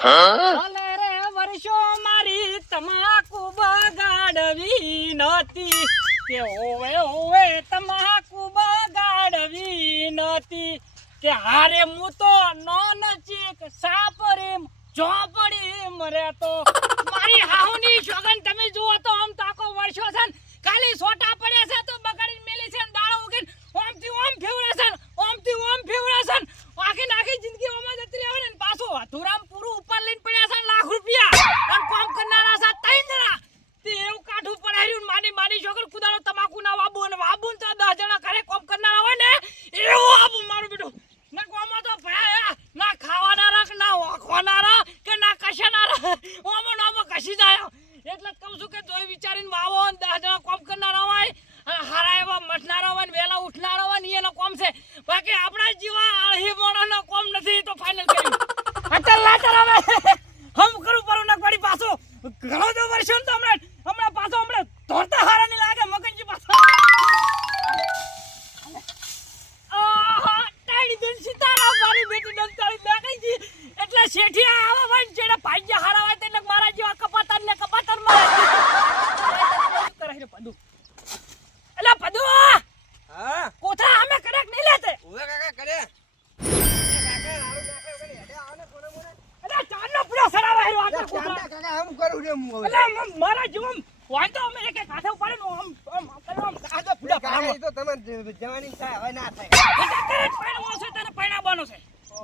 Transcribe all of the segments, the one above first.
ભલે રે વર્ષો મારી તમાકુ બગાડવી નતી કે ઓવે ઓવે તમાકુ બગાડવી નતી કે હારે હું તો નોન ચીક સાપરીમ ઝોપડી મરે તો મારી હાહુની સોગન તમે જુઓ તો આમ તાકો વર્ષો છે ને ખાલી સોટા પડ્યા છે તો બગાડીને મેલી છે ને દાળો ઉગીને ઓમથી ઓમ ફેવરે છે ઓમથી ઓમ ફેવરે છે આખી જિંદગી ઓમાં જતી રહેવે ને પાછો અધુરામ પૂરું ઉપર લઈને પડ્યા છે લાખ રૂપિયા અને કામ કરનારા છે 3 જણા તે એવું કાઠું પડાર્યું માની છોકર કુદાનો તમાકુ ના વાબુ અને વાબુ તો 10 જણા ઘરે કામ કરનારા હોય ને એવું આબુ મારું બેટું ના કોમા તો ભયા ના ખાવાના રાખ ના ઓખવાના રાખ કે ના કશાના રાખ ઓમો નામો કશી જાય એટલે કહું છું કે જોઈ વિચારીને વાવો 10 જણા કામ કરનારા હોય હારા એવા મઠનારા હોય ને વેલા ઉઠનારા હોય ને એનો કામ છે બાકી આપણા જીવા આહી મોણોનો કામ નથી તો ફાઇનલ કર્યું અચલ લાચર હવે હમ કરું પરું ના પડી પાછો ઘણો તો વર્ષો તો હમણાં પાછો ધોરતા હારા ની લાગે મગનજી પાછો સીતારામ મારી બેટી ડંતાળી લાગી એટલે શેઠિયા આવા હોય ને જેડા ભાગ્ય હારા હોય તેને મારા જેવા કપાતર મારે કરે પદુ એલા પદુ હા કોથા અમે કરે નહીં લેતે ઓવે કાકા કરે એલા ચાનો પૂરો સડાવા હેરો આ કોથા કાકા હમ કરું રે હું એલા મારા જીવમ હોય તો અમે એક કાથે ઉપાડે નો આમ કરો આમ આજો પૂરા કાકા તો તમે જવાની થાય હવે ના થાય પૈણા છે તને પૈણા બનો છે ઓ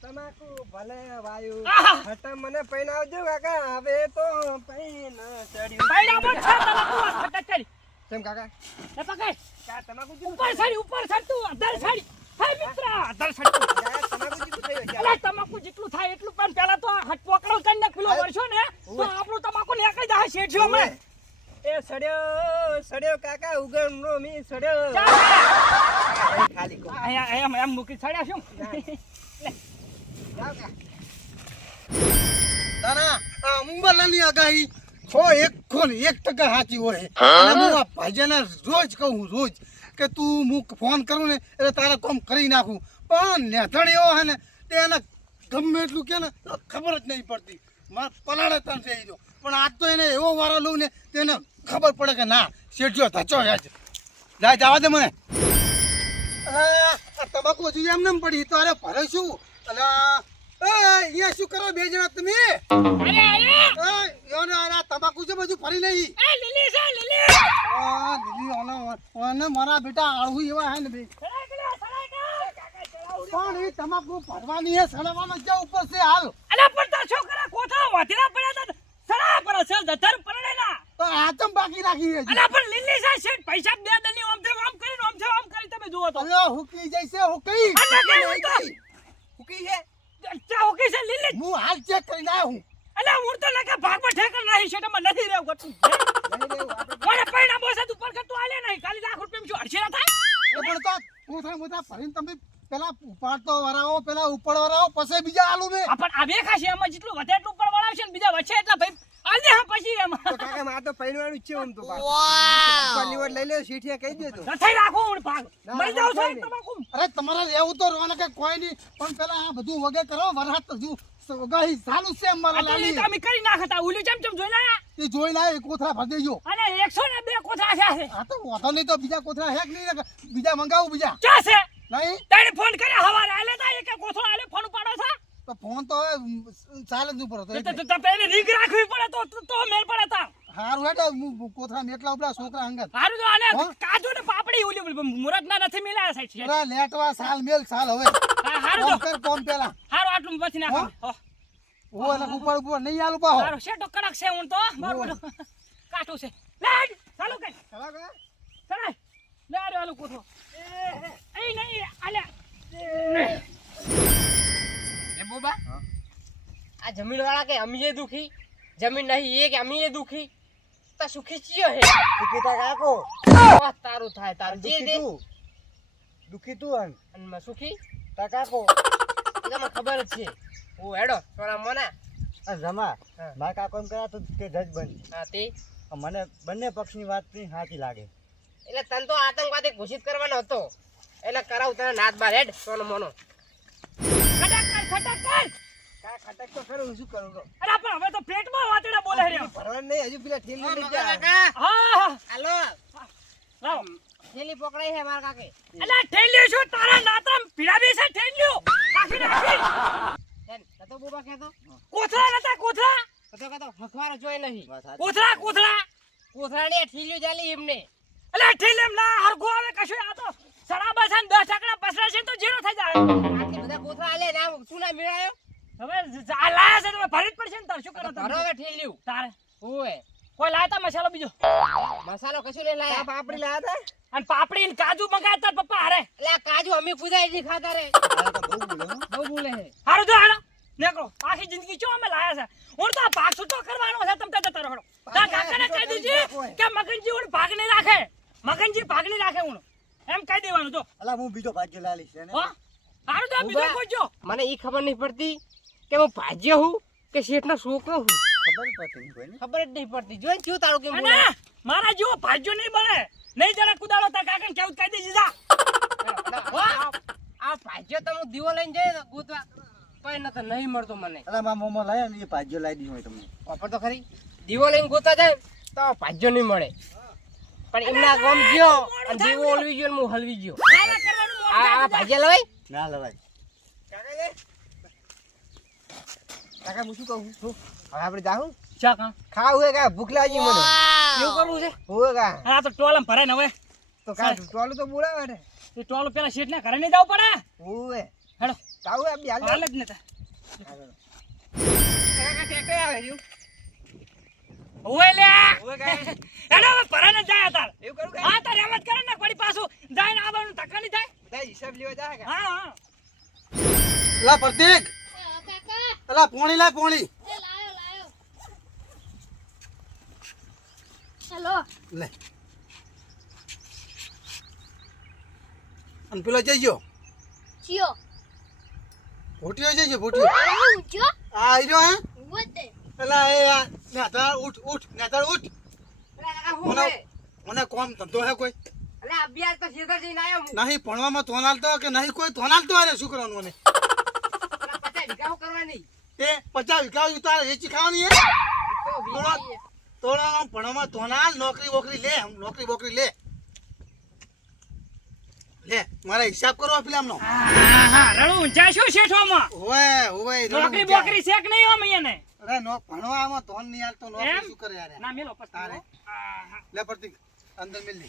તમાકુ ભલે વાયુ હટા મને પૈણાવજો કાકા હવે તો પૈણા ચડ્યું પૈણા બન છે તમાકુ હટા ચડી કેમ કાકા એ પકડ કા તમાકુ ઉપર સર તું અધર સડી હે મિત્ર અધર સડી તમાકુ જેટલું થયો છે અલા તમાકુ જેટલું થાય એટલું પણ પહેલા તો હટ પકડો કરીને કિલો વર્ષો ને તો આપણું તમાકુ નીકળી જાય શેઠિયો મે એ સડ્યો કાકા ઉગમ નો મી સડ્યો ખાલી કો એમ મૂકી સડ્યા શું લે જાવ કા તારા અંબલાની આગાહી 1% સાચી હોય અને હું આ ભાઈજાને રોજ કહું કે તું હું ફોન કરું ને એટલે તારા કામ કરી નાખું પણ નેથણ એવો હે ને તેને ગમે એટલું કે ને ખબર જ નહીં પડતી મારે પલાડે તને થઈ ગયો પણ આજ તો એને એવો વારો લઉં ને તેને ખબર પડે કે ના શેઠિયો ધચો જાય જવા દે મને તમાકુ હજુ એમ ને પડી તારે ભરે શું અને અહીંયા શું કરો બે જણા તમે તમાકુ છે બધું ફરી નહીં લીલી મારા બેટા આળવું એવા હે ને બે પણ એ તમાકુ ભરવાની હે સડવાનો જે ઉપર છે હાલ અલા પણ તાર છોકરા કોથા વાધીરા પડ્યા તા સડા પર છે જધર પડે ના તો આતમ બાકી રાખી છે અલા પણ લીલી છે શેઠ પૈસા બે દની આમ કરી તમે જુઓ તો અરે હુકી જાય છે હુકી છે લીલી હું હાલ ચેક કરીને આવ્યો હું અલા હું તો લગા ભાગમાં ઠેકર નહીં શેઠમાં નથી રહેવું ગતું મને પૈણા બોસે તું પર તું આલે નહીં ખાલી લાખ રૂપિયા શું અડશે ના થાય પણ તો મોટા ભરીને તમે પેલા ઉપાડતો વરાવો પેલા ઉપર વરાવો પછી બીજા આલુ ને પણ આ બે ખાસી એમાં જેટલું વધે એટલું ઉપર વળાવશે ને બીજા વચ્ચે એટલા ભાઈ આલે હા પછી એમાં તો કાકા માં તો પૈણવાનું છે ઓમ તો વાવ પલ્લીવડ લઈ લે શીઠિયા કહી દેજો નથી રાખો હું ભાગ મરી જાવ છો તમાકુ અરે તમારે રહેવું તો રોને કે કોઈ નહીં પણ પેલા આ બધું વગે કરો વરહાત તો જો વગાહી ચાલુ છે મારા લાલી તમે કરી નાખતા ઉલી ચમ જોઈ લાયા એ જોઈ લાય કોથરા ભર દેજો અને 102 કોથરા છે આ તો વાતો નહીં તો બીજા કોથરા હેક નહીં બીજા મંગાવું બીજા ક્યાં છે નહીં તને ફોન કર્યા હવારે આલે તા એક કોથરો આલે ફોન ઉપાડો છે તો ફોન તો ચાલે જ ઉપર તો પેલે રીંગ રાખવી પડે તો મેલ પડે તા હારું હેડો કોથરા મેટલા ઉપલા છોકરા અંગત હારું તો આને કાજુ ને પાપડી ઉલી મુરત ના નથી મિલાયા સાઈડ છે અરે લેટવા સાલ મેલ સાલ હવે હારું તો કર કોમ પેલા હારું આટલું પછી નાખો ઓ એટલે ઉપર નહીં આલું પાહો હારું શેટો કડક છે હું તો મારું કાટું છે લેડ ચાલુ કર ચલા ગયા ચલાય લે આરે આલુ કોથરો એ નહીં આલે એ બોબા આ જમીન વાળા કે અમીએ દુખી જમીન નહીં એ કે અમીએ દુખી તો સુખી ચિયો હે સુખી તા કાકો વાત તારું થાય તારું જે દે દુખી તું અને માં સુખી તા કાકો તમને ખબર જ છે ઓ હેડો થોડા મોના આ જમા મારા કાકો એમ કરા તો કે જજ બન હા તે મને બંને પક્ષની વાત ની સાચી લાગે એટલે તન તો આતંકવાદી ઘોષિત કરવાનો હતો એટલે કરાવ તને નાત બાર હેડ સોનો મોનો ખટક કર કા ખટક તો ખરું હું શું કરું કહો. અરે પણ હવે તો પેટમાં વાતડા બોલે રહ્યો. ભરવાનું નહીં હજુ પેલા ઠેલી લઈ મોટા જા. કાકા હા હાલો લાવો. થેલી પકડાઈ છે મારા કાકે અલા ઠેલ્યો શું તારા નાતરામ પીડા બેસે ઠેલ્યો. નાખી. તો બોબા કહેતો કોથળા નતા કોથળા. તો કહેતો હખવારો જોઈ નહીં કોથળા કોથળા. કોથરાડી ઠીલ્યું ચાલી એમને અલા ઠેલેમ ના હરખો આવે કશું આ તો સડાબા છે ને 10 ટાકડા પસરા છે તો જીરો થઈ જાય. આટલી બધા કોથરા આલે ના શું ના મેળાયો હવે આ લાયા છે તમે ભરી જ પડશે ને તાર શું કરો ભરો તમે હવે ઠીલ્યું તારે ઓય કોઈ લાયતા મસાલો બીજો મસાલો કશું નહીં કા લાયા પાપડી લાયા અને પાપડી ને કાજુ મંગાયા તાર પપ્પા હારે. એટલે આ કાજુ અમે કુદાઈ જી ખાતા રે હતા બહુ બોલે હો. બહુ બોલે હે હારું જો હાલો નીકળો આખી જિંદગી ચો અમે લાયા છે હું તો આ ભાગ છૂટો કરવાનો છે તમ તાર જતા રહો. તાર કાકાને કહી દેજે કે મગનજી હું ભાગ નહીં રાખે. મગનજી ભાગ નહીં રાખે હું એમ કહી દેવાનું જો. અલા હું બીજો ભાગ્ય લાલીશ એને. હો હારું તો બીજો કોઈ જો. મને ઈ ખબર નહીં પડતી કે હું ભાજ્યો હું કે શેઠનો છોકરો હું ખબર પડતી નહીં કોઈને. ખબર જ નહીં પડતી જોઈને શું તારું કેમ અને બોલે મારા જેવો ભાગ્યો નહીં બને. નહીં જરા કુદાડો તાર કાકાને કેવું કહી દેજે જા. આ ભાજ્યો તો હું દીવો લઈને જઈએ ને ગોતવા કઈ નતો નહીં મળતો મને અલા મારા મોમાં લાયા ને એ ભાગ્ય લાવી દીધું હોય તમને. વાપર તો ખરી દીવો લઈને ગોતવા જાય તો ભાજ્યો નહીં મળે પણ એમના ગમ ગયો અને દીવો ઓલવી ગયો ને હું હલવી ગયો ખાવા કરવાનું મોડું થાય આ ભાજ્યા લવાય ના લવાય. કાકા હું શું કહું છું હવે આપણે જાઉં ચા કાં ખાવું હે કા ભૂખ લાગી મને કેવું કરવું છે હોવે કા આ તો ટોલમ ભરાય ને હવે તો કા ટોલું તો બોલાવે ને એ ટોલ પેલા શેઠ ને ઘરે નહીં જવું પડે. હોવે હેડો જાવું હે બે હાલ જ નતા કાકા કે કઈ આવે રહ્યું ઓય લે હોવે કા હેડો હવે ભરાને જાય તાર. એવું કરું કા હા તાર એમ જ કરે ને વળી પાછું જાય ને આવવાનું ધક્કા નહીં થાય. બધા હિસાબ લેવા જા કા હા હા અલા પ્રતીક અલા પોણી લાય પોણી હેલો લે અને પેલો જઈજો ચિયો ભોટિયો જઈજો ભોટિયો હું ચિયો આ આયરો હે વતે અલા એ આ નેતાળ ઉઠ નેતાળ ઉઠ મને મને કોમ ધંધો હે કોઈ અલે અભ્યાસ તો સીધો જઈને આવ્યો હું નહીં ભણવામાં ધોન આલતો કે નહીં કોઈ ધોન આલતો અરે શું કરવાનું મને પેલા 50 વીઘા કરવાની એ 50 વીઘા તારે વેચી ખાવાની હે તો વીઘા થોડા આમ ભણવામાં ધોન આલ નોકરી બોકરી લે નોકરી બોકરી લે લે મારે હિસાબ કરવો પેલા આમનો હા રણું ઊંચા શું શેઠોમાં ઓવે નોકરી બોકરી શેક નહીં આમ અહીંયા ને અરે નો ભણવામાં ધોન નહીં આલતો નોકરી એમ? શું કરે યાર ના મેલો પછી તારે. લે પ્રતીક અંદર મિલ લે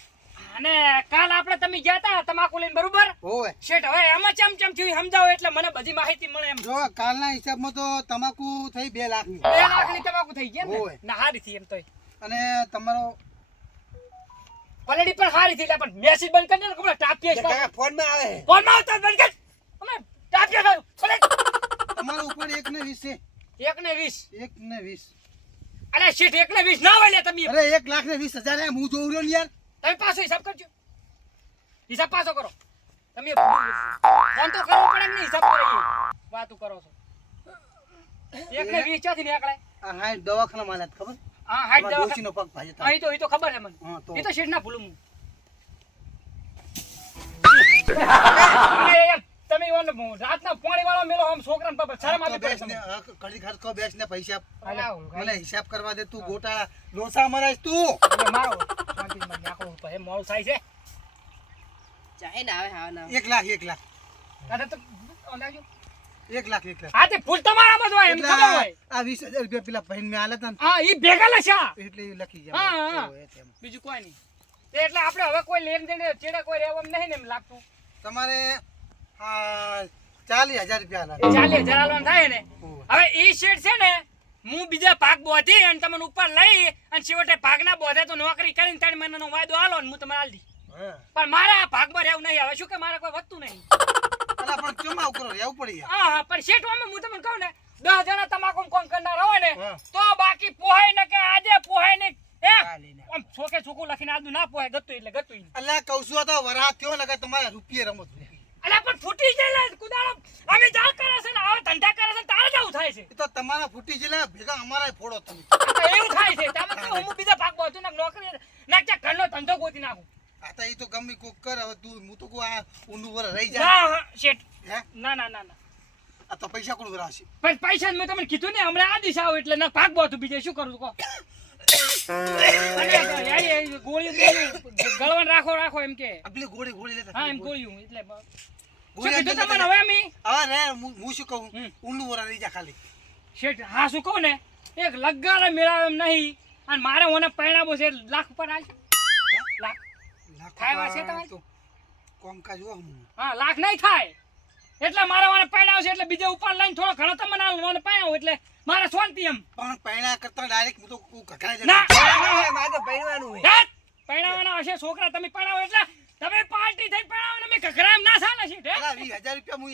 અને કાલ આપણે તમે ગયા તા તમાકુ લઈને બરોબર ઓવે શેઠ હવે એમાં ચમ થયું સમજાવો એટલે મને બધી માહિતી મળે એમ. જો કાલના હિસાબમાં તો તમાકુ થઈ 2 લાખની 2 લાખની તમાકુ થઈ ગયા ઓય. ને ના હારી થઈ એમ તોય અને તમારો પલડી પણ હારી થઈ લે પણ મેસેજ બંધ કરી દે ને કપડા ટાપીએ કાકા ફોન માં આવે ફોન માં આવતા બંધ કર અમે ટાપીએ ગયું તમારો ઉપર 1 ને 20 છે 1 ને 20 1 ને 20 અરે શેઠ 1 ને 20 ના હોય લે તમે અરે 1,20,000 એમ હું જોઉં રહ્યો ને યાર તમે પાછો હિસાબ કરજો હિસાબ પાછો કરો તમે ફોન તો કરવો પડે ને હિસાબ કરીએ વાતું કરો છો 1 ને 20 ચાથી નીકળે આ હાય દવાખાના માં આલ્યા ખબર હા હાઈટ તમારા દવા ડોશીનો પગ ભાજે હા ઈ તો ખબર છે મને હા તો ઈ તો શેઠ ના ભૂલું હું અને યાર તમે રાતના પાણી વાળો મેલો આમ છોકરાને પાપા શરમ આવી પડે તમને. કડી ખાસ કો બેસ ને પૈસા અલા ઊંઘ મને હિસાબ કરવા દે તું ગોટા લોસા મરાઈશ તું તમે મારો શાંતિથી મને નાખો પછી મોડું થાય છે ચાહે ના આવે હા ના 1 લાખ અરે તો અંદાજો 1 લાખ હા તે ભૂલ તમારામાં જ હોય એમ ખબર હોય આ 20,000 રૂપિયા પેલા બહેન મેં આલ્યા તા ને હા ઈ ભેગા લખ્યા એટલે એ લખી હા, હા. જાય તો એ તેમ. બીજું કોઈ નહીં એટલે આપણે હવે કોઈ લેન દેન ચેડા કોઈ રહેવા નહીં ને એમ લાગતું તમારે આ 40,000 રૂપિયા આલ્યા 40,000 આલવાનું થાય ને ઓવે. હવે ઈ શેડ છે ને હું બીજા ભાગ બોધી અને તમને ઉપર લઈ અને છેવટે ભાગના બોધે તો નોકરી કરીને 3 મહિનાનો વાયદો આલો ને હું તમને આલ દી હા પણ મારે આ ભાગમાં રહેવું નહીં હવે શું કે મારે કોઈ વધતું નહીં અલા પણ ચમાવ કરો રહેવું પડી યાર હા હા પણ શેઠવામાં હું તમને કહું ને 10 જણા તમાકુ કોમ કરનાર હોય ને હા. તો બાકી પોહાય ને કે આજે પોહાય ને હે ચાલીને. આમ છોકે છોકું લખીને આજુ ના પોહાય ગતું એટલે ગતું અલ્યા કહું છું તો વરાત થયો ને કે તમારે રૂપિયે રમત અલા પણ ફૂટી જાય લે કુદાડો અમે જાળ કરે છે ને આવા ધંધા કરે છે ને તારે જ આવું થાય છે એ તો તમારા ફૂટી જલે ભેગા અમારા ફોડો તમે આ તો એવું થાય છે તમે કહો હું બીજા ભાગ બોતું ને નોકરી ના ક્યાં ઘરનો ધંધો ગોતી નાખું આ તો એ તો ગમે કોક કર હવે તું હું તો કહું આ ઊંડું વર રહી જાય ના હા, શેઠ હે ના ના ના ના આ તો પૈસા કોણ ભરાશે? પણ પૈસા મેં તમને કીધું ને હમણાં આ દિશા આવો એટલે ના ભાગવો હતું બીજે શું કરું કહો ગોળી ગળવાન રાખો એમ કે આપલી ગોળી લેતા. હા એમ ગોળ્યું એટલે ગોળી શું કીધું તમને હવે અમે હવે રે હું શું કહું, ઊંડું વરા રહી જા ખાલી. શેઠ હા શું કહું ને એક લગાડે મેળાવે એમ નહીં અને મારે મને પરિણામો છે લાખ ઉપર આજ લાખ થાય છે તમારે? તો કોમકાજ હો હું. હા લાખ નહીં થાય એટલે મારે મને પરિણામ છે એટલે બીજે ઉપર લઈને થોડો ઘણો તમને મને પરિણામ એટલે મારે શાંતિ એમ પણ પૈણા કરતા ડાયરેક્ટ હું તો ઘઘરા જ ના મારે તો પહેરવાનું હોય. હેટ! પરણાવવાના હશે છોકરા તમે પરણાવો એટલે તમે પાર્ટી થઈ પરણાવો ને મેં ઘઘરા એમ ના ચાલે છે હે? અલા 20,000 રૂપિયા હું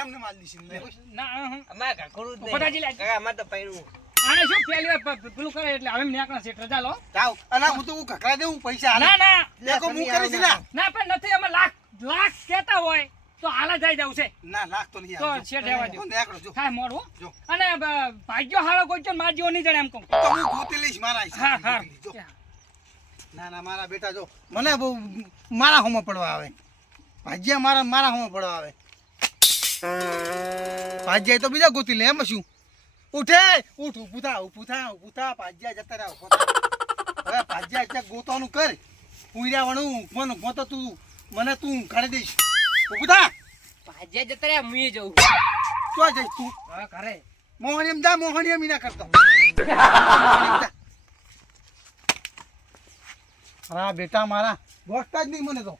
એમને માલ દીશ લે. ના અમારે ઘરખોડું જ ફટાજી નહીં. લાગ. કાકા, અમારે તો પહેરવું. આને શું પહેલી વાર પેલું કરે એટલે હવે નીકળે છે રજા લો જાવ. અલા હું તો ઘઘરા દેવું પૈસા હાલે. ના ના દેખો હું કરી છે ના. ના પણ નથી અમે લાખ લાખ કહેતા હોય તો હાલ જાય જવું છે ના લાખ તો નહીં તો આવે. છે રહેવા દો તો નેકળો જો. થાય મોડું જો. અને ભાગ્યો હારો કોઈ તો માર જેવો નહીં જણે એમ કહું તો હું ગોતી લઈશ મારા હા હિસાબે હા ગોતી લઈશ, જો. ના ના મારા બેટા જો મને બહુ મારા હોમાં પડવા આવે. ભાજ્યા મારા હોમાં પડવા આવે. ભાજ્યા તો બીજા ગોતી લે એમ શું? ઉઠે ઉઠ ઊભું થા ભાજ્યા જતા રહ્યા. હવે ભાજ્યા એટલે ગોતવાનું કર. પૂર્યાવાનું મને તો તું મને તું કાઢી દઈશ. ઊભું થા. ભાજ્યા જતા રહ્યા મુએ જવું શું જઈશ તું? હવે કરે મોહણીયમ જા મોહણીયમ ઈ ના કરતો. હા બેટા મારા ગોઠતા જ નહીં મને તો.